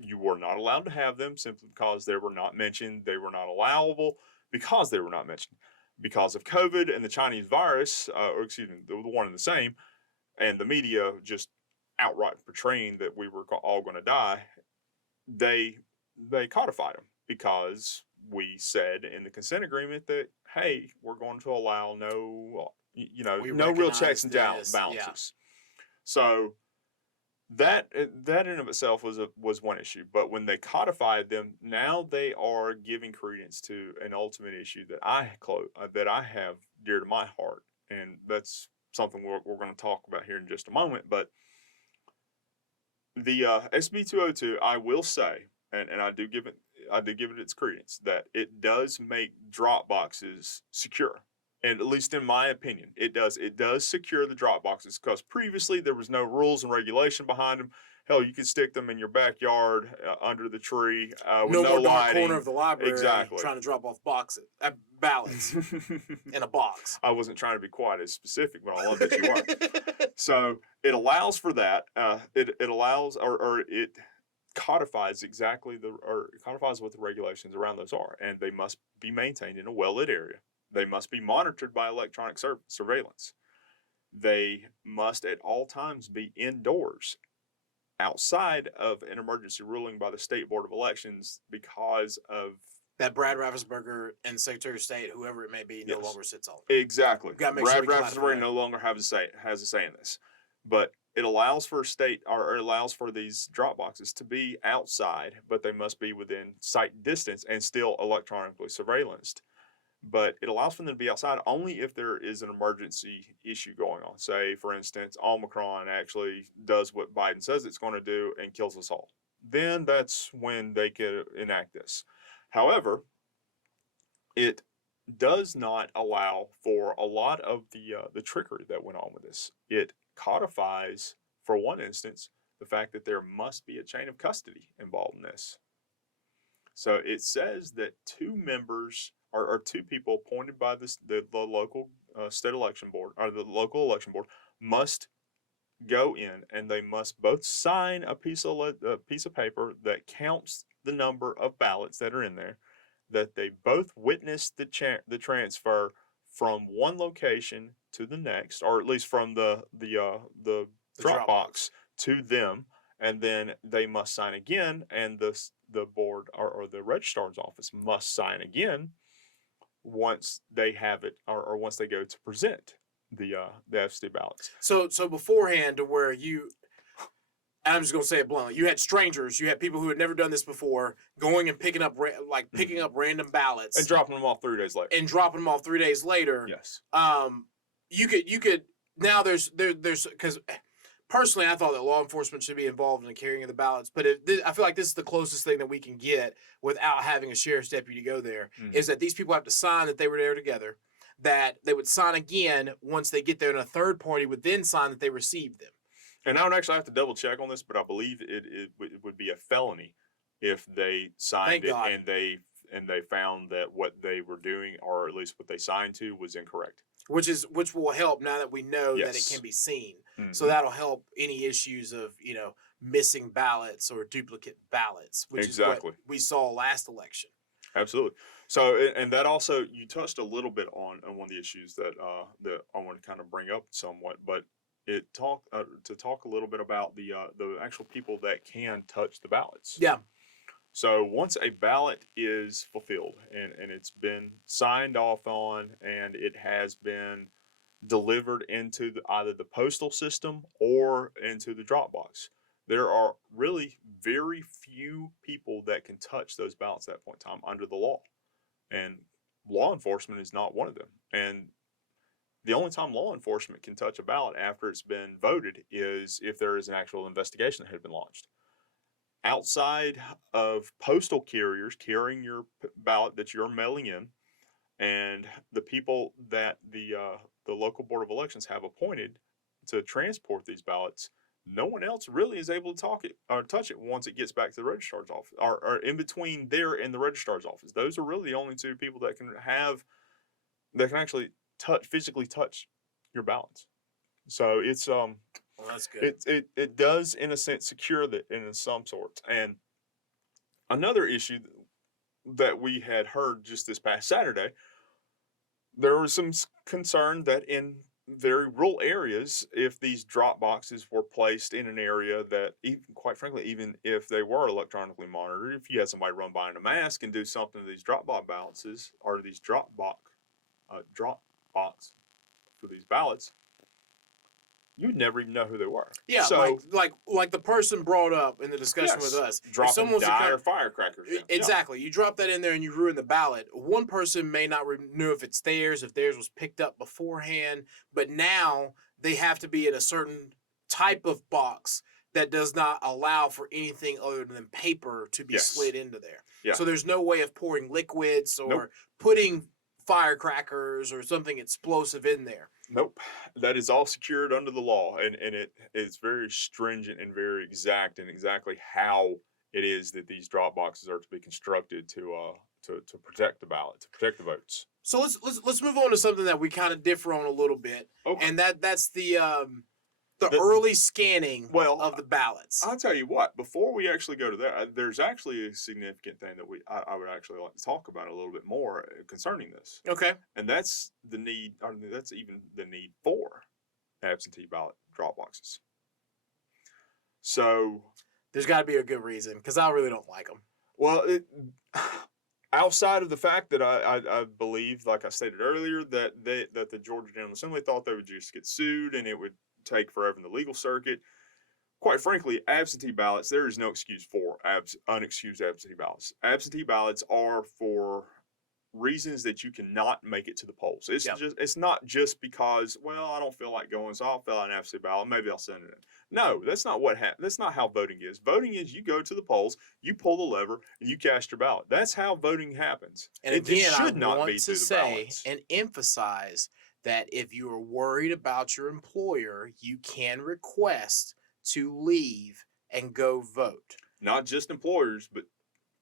You were not allowed to have them simply because they were not mentioned. They were not allowable because they were not mentioned. Because of COVID and the Chinese virus, or excuse me, the one and the same, and the media just outright portraying that we were all going to die, they codified them because we said in the consent agreement that, hey, we're going to allow no real checks and balances. So that in of itself was one issue. But when they codified them, now they are giving credence to an ultimate issue that I have dear to my heart, and that's something we're going to talk about here in just a moment. But the SB 202, I will say, and I do give it its credence, that it does make drop boxes secure. And at least in my opinion, it does secure the drop boxes, because previously there was no rules and regulation behind them. Hell, you could stick them in your backyard under the tree with no more dark lighting. corner of the library. Exactly. Trying to drop off ballots in a box. I wasn't trying to be quite as specific, but I love that you were. So it allows for that. It allows, or it codifies codifies what the regulations around those are, and they must be maintained in a well-lit area. They must be monitored by electronic surveillance. They must at all times be indoors, outside of an emergency ruling by the State Board of Elections, because of that Brad Raffensperger and Secretary of State, whoever it may be, no longer sits on it. Exactly. Brad Raffensperger no longer has a say in this. But it allows for allows for these drop boxes to be outside, but they must be within sight distance and still electronically surveillanced. But it allows for them to be outside only if there is an emergency issue going on. Say, for instance, Omicron actually does what Biden says it's going to do and kills us all. Then that's when they could enact this. However, it does not allow for a lot of the trickery that went on with this. It codifies, for one instance, the fact that there must be a chain of custody involved in this. So it says that two members or two people appointed by the local state election board, or the local election board, must go in and they must both sign a piece of paper that counts the number of ballots that are in there, that they both witnessed the transfer from one location to the next, or at least from the drop box to them, and then they must sign again, and the board or the registrar's office must sign again once they have it, or once they go to present the absentee ballots. So beforehand, to where I'm just gonna say it bluntly, you had strangers, you had people who had never done this before, going and picking up random ballots and dropping them off 3 days later. Yes. You could now there's because personally I thought that law enforcement should be involved in the carrying of the ballots, but I feel like this is the closest thing that we can get without having a sheriff's deputy go there, is that these people have to sign that they were there together, that they would sign again once they get there, and a third party would then sign that they received them. And I would actually have to double check on this, but I believe it would be a felony if they signed and they found that what they were doing, or at least what they signed to, was incorrect. Which will help now that we know that it can be seen. So that'll help any issues of missing ballots or duplicate ballots, which is what we saw last election. Absolutely. So, and that also, you touched a little bit on one of the issues that I want to kind of bring up somewhat, but to talk a little bit about the actual people that can touch the ballots. Yeah. So once a ballot is fulfilled and it's been signed off on and it has been delivered into either the postal system or into the drop box, there are really very few people that can touch those ballots at that point in time under the law. And law enforcement is not one of them. And the only time law enforcement can touch a ballot after it's been voted is if there is an actual investigation that had been launched. Outside of postal carriers carrying your ballot that you're mailing in, and the people that the local board of elections have appointed to transport these ballots, no one else really is able to talk it or touch it once it gets back to the registrar's office, or in between there and the registrar's office. Those are really the only two people that can actually physically touch your ballots. So it's Well, that's good. it does in a sense secure that in some sorts. And another issue that we had heard just this past Saturday, there was some concern that in very rural areas, if these drop boxes were placed in an area that, even quite frankly, even if they were electronically monitored, if you had somebody run by in a mask and do something to these drop box balances or these drop box for these ballots, you'd never even know who they were. Yeah, so like the person brought up in the discussion with us. If dropping someone's dye or firecrackers. in. Exactly. You drop that in there and you ruin the ballot. One person may not know if it's theirs, if theirs was picked up beforehand, but now they have to be in a certain type of box that does not allow for anything other than paper to be Yes. slid into there. Yeah. So there's no way of pouring liquids or Nope. putting firecrackers or something explosive in there. Nope. That is all secured under the law, and it is very stringent and very exact in exactly how it is that these drop boxes are to be constructed to protect the ballot, to protect the votes. So let's move on to something that we kind of differ on a little bit, Okay. and that's the The- early scanning Well, of the ballots. I'll tell you what, before we actually go to that, there's actually a significant thing that I would actually like to talk about a little bit more concerning this. Okay. And that's the need, or that's even the need for absentee ballot drop boxes. So, There's got to be a good reason because I really don't like them. well, outside of the fact that I believe, like I stated earlier, that the Georgia General Assembly thought they would just get sued and it would take forever in the legal circuit. Quite frankly, absentee ballots, there is no excuse for unexcused absentee ballots. Absentee ballots are for reasons that you cannot make it to the polls. It's not just because, well, I don't feel like going, so I'll fill out an absentee ballot, maybe I'll send it in. No, that's not what happens. That's not how voting is. Voting is you go to the polls, you pull the lever, and you cast your ballot. That's how voting happens. And It again, I should not want be to through the say ballots. and emphasize that if you are worried about your employer, you can request to leave and go vote. Not just employers, but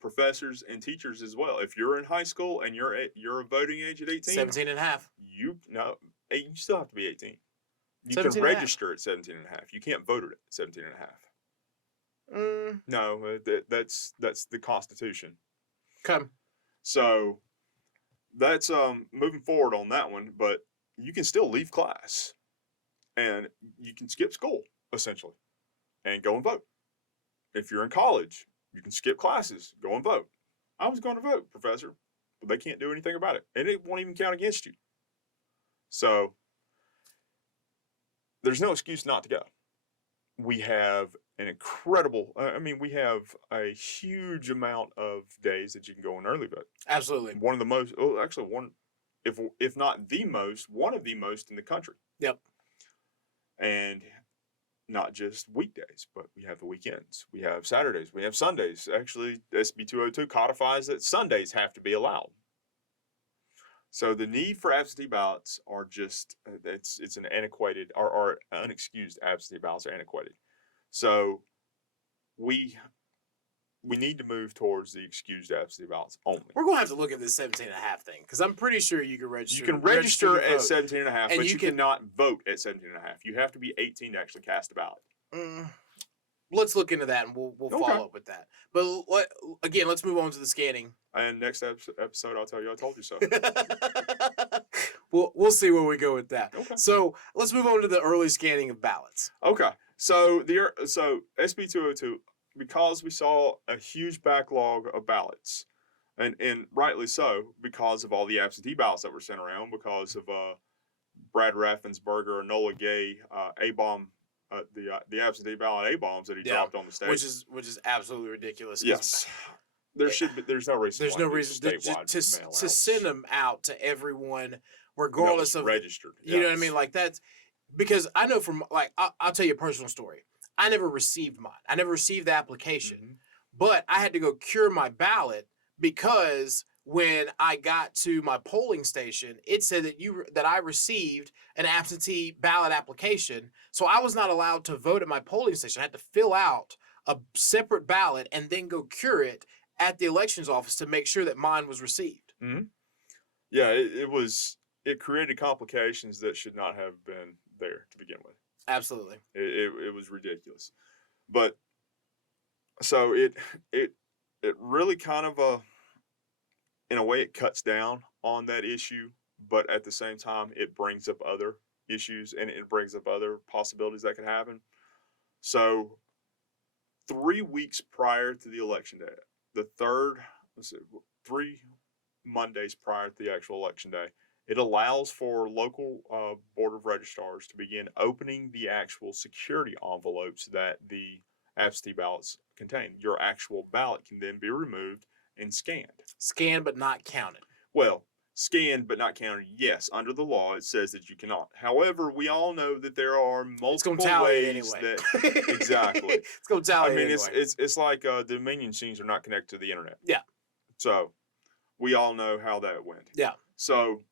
professors and teachers as well. If you're in high school and you're a voting age at 18, 17 and a half. you still have to be 18. You 17 can and a half. register at 17 and a half. You can't vote at 17 and a half. Mm, No, that's the Constitution. come. So that's moving forward on that one, but you can still leave class and you can skip school essentially and go and vote. If you're in college, you can skip classes, go and vote. I was going to vote, professor, but they can't do anything about it, and it won't even count against you. So there's no excuse not to go. We have an incredible, we have a huge amount of days that you can go and early vote. Absolutely. One of the most, actually one, if not the most, one of the most in the country. Yep. And not just weekdays, but we have the weekends. We have Saturdays. We have Sundays. Actually, SB 202 codifies that Sundays have to be allowed. So the need for absentee ballots are just, it's an antiquated, or unexcused absentee ballots are antiquated. So we need to move towards the excused absentee ballots only. We're going to have to look at this 17 and a half thing because I'm pretty sure you can register. You can register to at vote. 17 and a half, And but you you can- cannot vote at 17 and a half. You have to be 18 to actually cast a ballot. Let's look into that and we'll Okay. follow up with that. But again, let's move on to the scanning. And next episode, I'll tell you I told you so. We'll see where we go with that. Okay. So let's move on to the early scanning of ballots. Okay. So SB 202, because we saw a huge backlog of ballots, and rightly so, because of all the absentee ballots that were sent around, because of Brad Raffensperger, Enola Gay, A-bomb, the absentee ballot A-bombs that he dropped on the stage. which is absolutely ridiculous. 'cause Yes. There's no reason. There's why no to do reason statewide to mail send outs. them out to everyone regardless was of registered. you know what I Yes. mean. Like that's because I know from like I'll tell you a personal story. I never received mine. I never received the application, Mhm. but I had to go cure my ballot because when I got to my polling station, it said that I received an absentee ballot application. So I was not allowed to vote at my polling station. I had to fill out a separate ballot and then go cure it at the elections office to make sure that mine was received. Mhm. Yeah, it created complications that should not have been there to begin with. Absolutely. It was ridiculous. But so it it really kind of in a way it cuts down on that issue, but at the same time it brings up other issues and it brings up other possibilities that could happen. So 3 weeks prior to the election day, the third, let's see, 3 Mondays prior to the actual election day, it allows for local board of registrars to begin opening the actual security envelopes that the absentee ballots contain. Your actual ballot can then be removed and scanned. Scanned but not counted. Well, scanned but not counted. Yes, under the law it says that you cannot. However, we all know that there are It's multiple gonna tally it ways anyway. that exactly. It's gonna tally I mean, it anyway. it's like Dominion scenes are not connected to the internet. Yeah. So we all know how that went. Yeah. So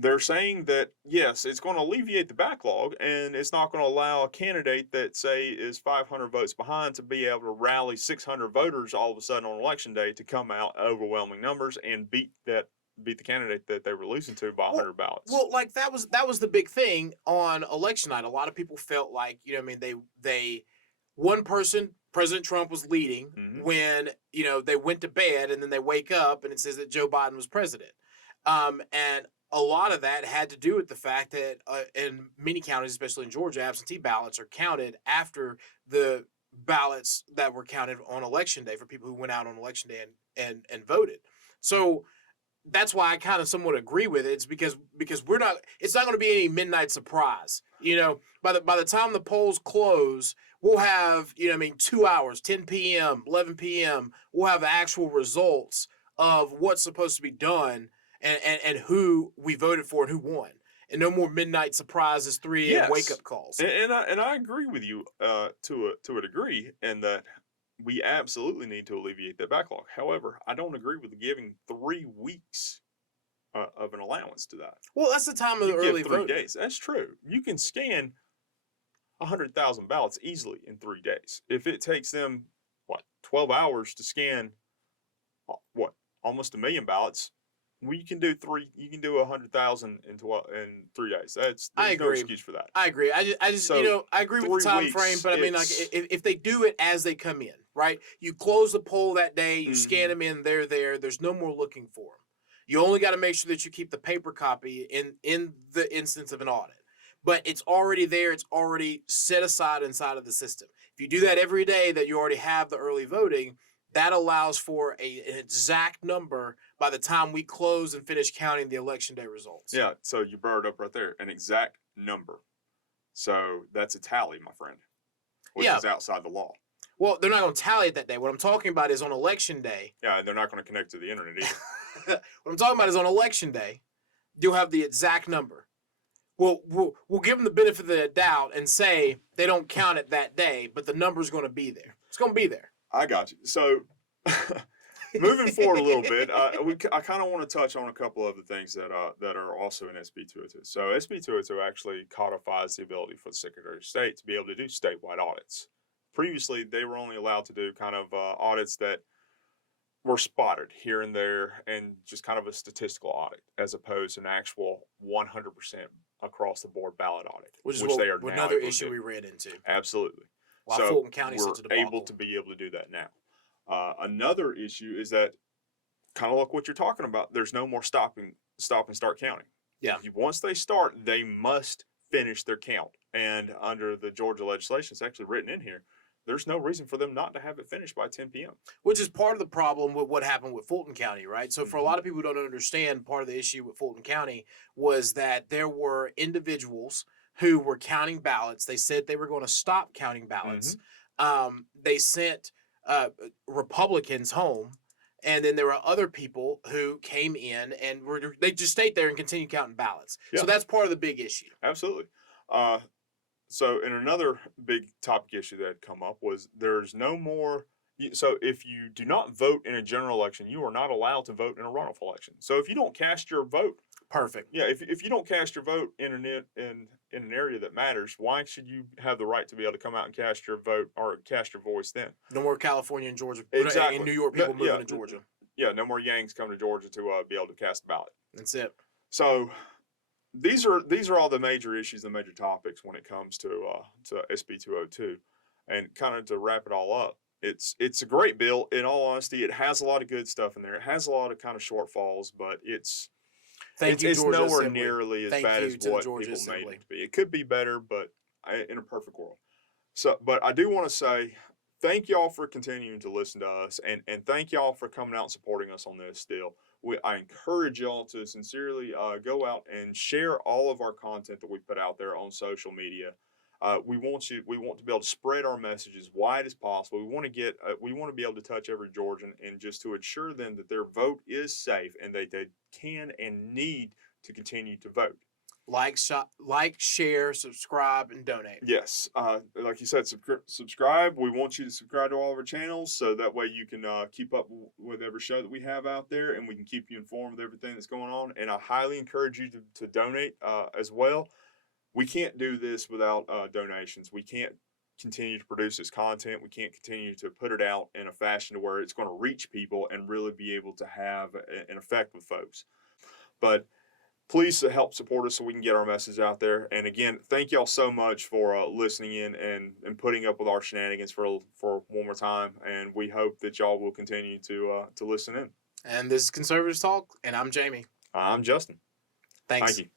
they're saying that yes, it's going to alleviate the backlog, and it's not going to allow a candidate that say is 500 votes behind to be able to rally 600 voters all of a sudden on election day to come out overwhelming numbers and beat the candidate that they were losing to by 100 ballots. Well, like that was the big thing on election night. A lot of people felt like, you know, what I mean, they one person, President Trump, was leading Mhm. when, you know, they went to bed and then they wake up and it says that Joe Biden was president. And a lot of that had to do with the fact that in many counties, especially in Georgia, absentee ballots are counted after the ballots that were counted on election day for people who went out on election day and voted. So that's why I kind of somewhat agree with it. It's because it's not going to be any midnight surprise. You know, by the time the polls close, we'll have, you know, 2 hours, 10 p.m., 11 p.m. We'll have the actual results of what's supposed to be done and who we voted for and who won. And no more midnight surprises, 3 a.m. Yes. wake up calls. And I agree with you to a degree in that we absolutely need to alleviate that backlog. However, I don't agree with giving 3 weeks of an allowance to that. Well, that's the time of the You early give 3 voting. days. That's true. You can scan 100,000 ballots easily in 3 days. If it takes them 12 hours to scan almost 1 million ballots, well, you can do 100,000 in 3 days. There's I no agree. excuse for that. I agree. I just So, you know, I agree with the 3 time frame, weeks, but I mean, like, if they do it as they come in, right? You close the poll that day, you scan Mhm. them in, they're there. There's no more looking for them. You only got to make sure that you keep the paper copy in the instance of an audit. But it's already there. It's already set aside inside of the system. If you do that every day, that you already have the early voting, that allows for an exact number by the time we close and finish counting the election day results. Yeah, so you brought it up right there, an exact number. So that's a tally, my friend, which Yeah. is outside the law. Well, they're not going to tally it that day. What I'm talking about is on election day. Yeah, and they're not going to connect to the internet either. What I'm talking about is on election day, you'll have the exact number. We'll give them the benefit of the doubt and say they don't count it that day, but the number's going to be there. It's going to be there. I got you. So moving forward a little bit, I kind of want to touch on a couple of the things that are also in SB 202. So SB 202 actually codifies the ability for the Secretary of State to be able to do statewide audits. Previously, they were only allowed to do kind of audits that were spotted here and there and just kind of a statistical audit as opposed to an actual 100% across the board ballot audit, Which is they are now another able to issue do. we ran into. Absolutely. While So Fulton County's we're such a debacle. able to be able to do that now. Another issue is that kind of like what you're talking about. There's no more stop and start counting. Yeah. Once they start, they must finish their count. And under the Georgia legislation, it's actually written in here. There's no reason for them not to have it finished by 10 p.m. Which is part of the problem with what happened with Fulton County, right? So for a Mhm. lot of people who don't understand, part of the issue with Fulton County was that there were individuals who were counting ballots. They said they were going to stop counting ballots. They sent Republicans home And then there were other people who came in and they just stayed there and continued counting ballots. Yeah. So that's part of the big issue. Absolutely. So, in another big topic issue that had come up was there's no more. So, if you do not vote in a general election, you are not allowed to vote in a runoff election. So, if you don't cast your vote, Perfect. yeah, if you don't cast your vote in an area that matters, why should you have the right to be able to come out and cast your vote or cast your voice then? No more California and Georgia, Exactly. and New York people moving Yeah, to Georgia. Yeah, no more Yanks coming to Georgia to be able to cast a ballot. That's it. So these are all the major issues and major topics when it comes to SB 202, and kind of to wrap it all up. It's a great bill. In all honesty, it has a lot of good stuff in there. It has a lot of kind of shortfalls, but it's Georgia nowhere Assembly. nearly as Thank bad you as to the what Georgia people Assembly. made it to be. It could be better, but in a perfect world. So, but I do want to say thank y'all for continuing to listen to us, and thank y'all for coming out and supporting us on this still. I encourage y'all to sincerely go out and share all of our content that we put out there on social media. We want to be able to spread our message as wide as possible. We want to be able to touch every Georgian, and just to ensure them that their vote is safe and they can and need to continue to vote. Like, share, subscribe, and donate. Yes, like you said, subscribe. We want you to subscribe to all of our channels, so that way you can keep up with every show that we have out there, and we can keep you informed with everything that's going on. And I highly encourage you to donate as well. We can't do this without donations. We can't continue to produce this content. We can't continue to put it out in a fashion to where it's going to reach people and really be able to have an effect with folks. But please help support us so we can get our message out there. And again, thank y'all so much for listening in and putting up with our shenanigans for one more time. And we hope that y'all will continue to listen in. And this is Conservatives Talk, and I'm Jamie. I'm Justin. Thanks. Thank you.